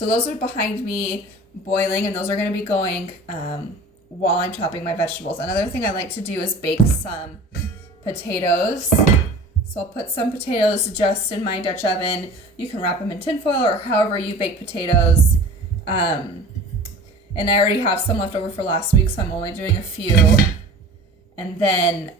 So those are behind me boiling, and those are going to be going while I'm chopping my vegetables. Another thing I like to do is bake some potatoes. So I'll put some potatoes just in my Dutch oven. You can wrap them in tinfoil or however you bake potatoes. And I already have some left over for last week, so I'm only doing a few. And then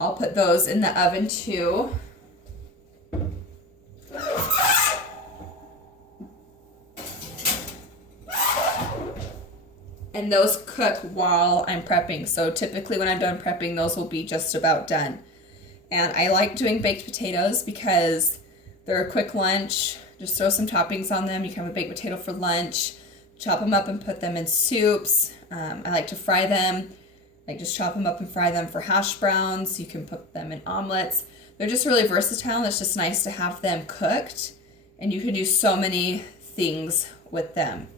I'll put those in the oven too. And those cook while I'm prepping. So typically when I'm done prepping, those will be just about done. And I like doing baked potatoes because they're a quick lunch. Just throw some toppings on them. You can have a baked potato for lunch. Chop them up and put them in soups. I like to fry them. Like just chop them up and fry them for hash browns. You can put them in omelets. They're just really versatile, and it's just nice to have them cooked. And you can do so many things with them.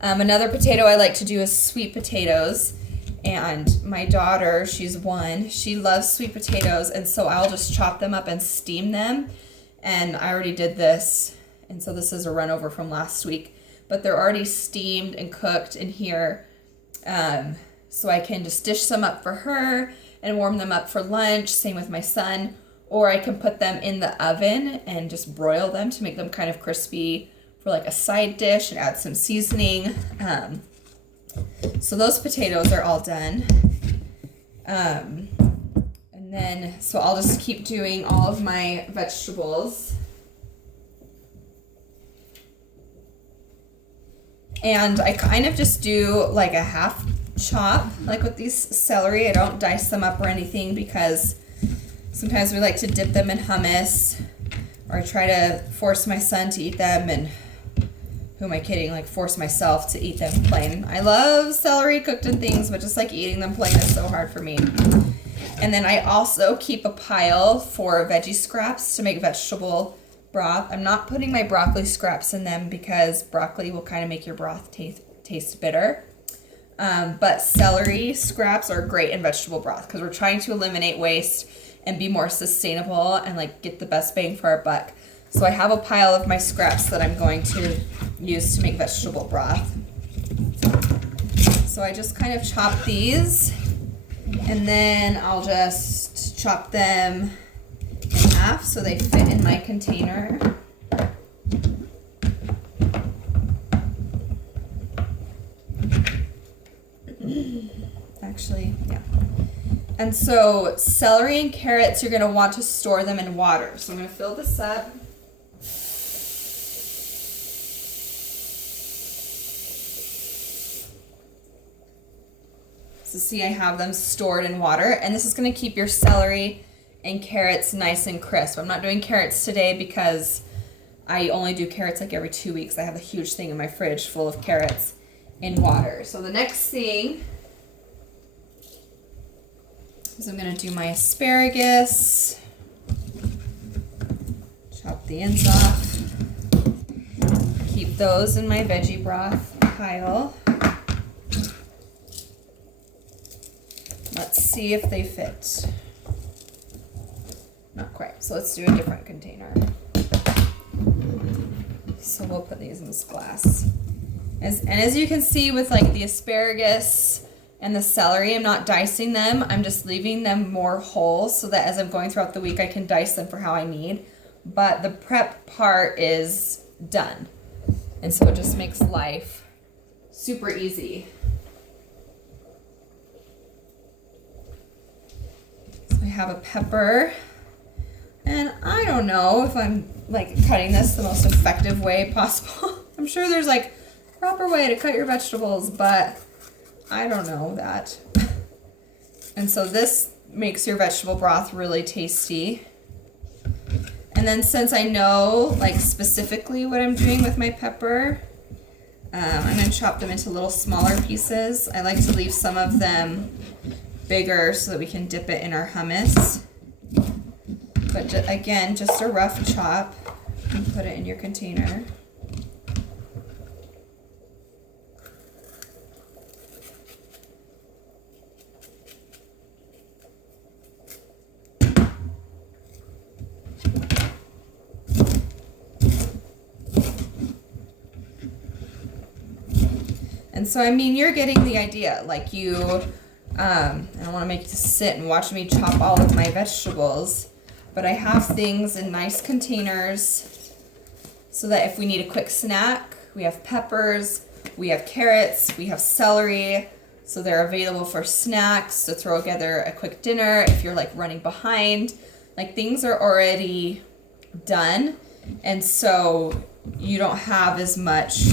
Another potato I like to do is sweet potatoes. And my daughter, she's 1, she loves sweet potatoes, and so I'll just chop them up and steam them. And I already did this, and so this is a run over from last week. But they're already steamed and cooked in here. So I can just dish some up for her and warm them up for lunch, same with my son. Or I can put them in the oven and just broil them to make them kind of crispy for like a side dish and add some seasoning. So those potatoes are all done. And then, so I'll just keep doing all of my vegetables. And I kind of just do like a half chop, like with these celery. I don't dice them up or anything because sometimes we like to dip them in hummus, or I try to force my son to eat them, and who am I kidding? Like force myself to eat them plain. I love celery cooked in things, but just like eating them plain is so hard for me. And then I also keep a pile for veggie scraps to make vegetable broth. I'm not putting my broccoli scraps in them because broccoli will kind of make your broth taste bitter. But celery scraps are great in vegetable broth because we're trying to eliminate waste and be more sustainable and like get the best bang for our buck. So I have a pile of my scraps that I'm going to use to make vegetable broth. So I just kind of chop these, and then I'll just chop them in half so they fit in my container. Actually, yeah. And so celery and carrots, you're going to want to store them in water. So I'm going to fill this up. So see, I have them stored in water, and this is going to keep your celery and carrots nice and crisp. I'm not doing carrots today because I only do carrots like every 2 weeks. I have a huge thing in my fridge full of carrots in water. So the next thing is I'm going to do my asparagus. Chop the ends off. Keep those in my veggie broth pile. Let's see if they fit. Not quite. So let's do a different container. So we'll put these in this glass. As you can see with like the asparagus and the celery, I'm not dicing them. I'm just leaving them more whole so that as I'm going throughout the week, I can dice them for how I need. But the prep part is done. And so it just makes life super easy. So I have a pepper. And I don't know if I'm like cutting this the most effective way possible. I'm sure there's like a proper way to cut your vegetables, but I don't know that. And so this makes your vegetable broth really tasty. And then since I know like specifically what I'm doing with my pepper, I'm going to chop them into little smaller pieces. I like to leave some of them bigger so that we can dip it in our hummus. But again, just a rough chop and put it in your container. And so, I mean, you're getting the idea. Like I don't want to make you sit and watch me chop all of my vegetables, but I have things in nice containers so that if we need a quick snack, we have peppers, we have carrots, we have celery, so they're available for snacks to throw together a quick dinner if you're like running behind. Like things are already done, and so you don't have as much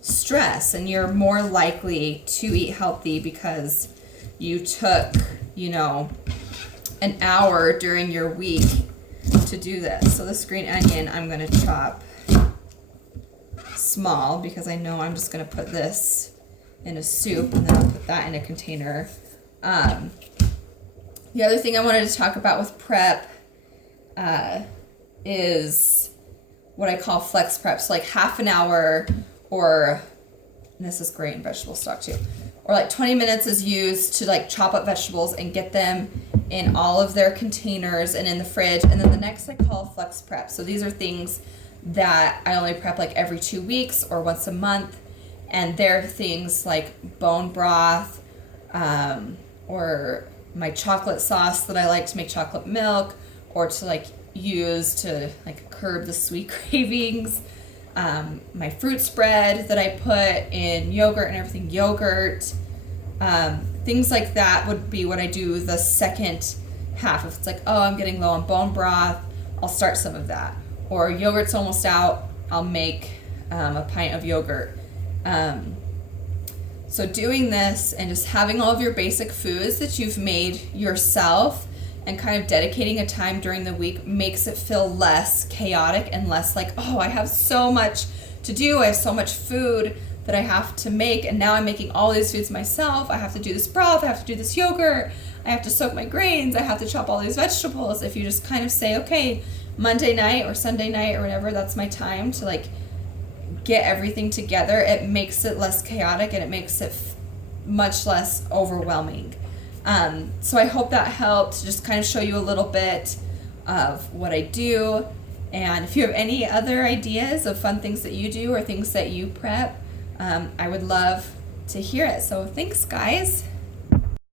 stress and you're more likely to eat healthy because you took, an hour during your week to do this. So this green onion I'm going to chop small because I know I'm just going to put this in a soup and then I'll put that in a container. The other thing I wanted to talk about with prep is what I call flex prep. So like half an hour and this is great in vegetable stock too, or like 20 minutes is used to like chop up vegetables and get them in all of their containers and in the fridge. And then the next I call flex prep. So these are things that I only prep like every 2 weeks or once a month. And they're things like bone broth, or my chocolate sauce that I like to make chocolate milk, or to like use to like curb the sweet cravings. My fruit spread that I put in yogurt and everything, yogurt, things like that would be what I do the second half. If it's like, oh, I'm getting low on bone broth, I'll start some of that. Or yogurt's almost out, I'll make a pint of yogurt. So doing this and just having all of your basic foods that you've made yourself and kind of dedicating a time during the week makes it feel less chaotic and less like, oh, I have so much to do. I have so much food that I have to make. And now I'm making all these foods myself. I have to do this broth. I have to do this yogurt. I have to soak my grains. I have to chop all these vegetables. If you just kind of say, okay, Monday night or Sunday night or whatever, that's my time to like get everything together. It makes it less chaotic and it makes it much less overwhelming. So I hope that helped to just kind of show you a little bit of what I do. And if you have any other ideas of fun things that you do or things that you prep, I would love to hear it. So thanks, guys.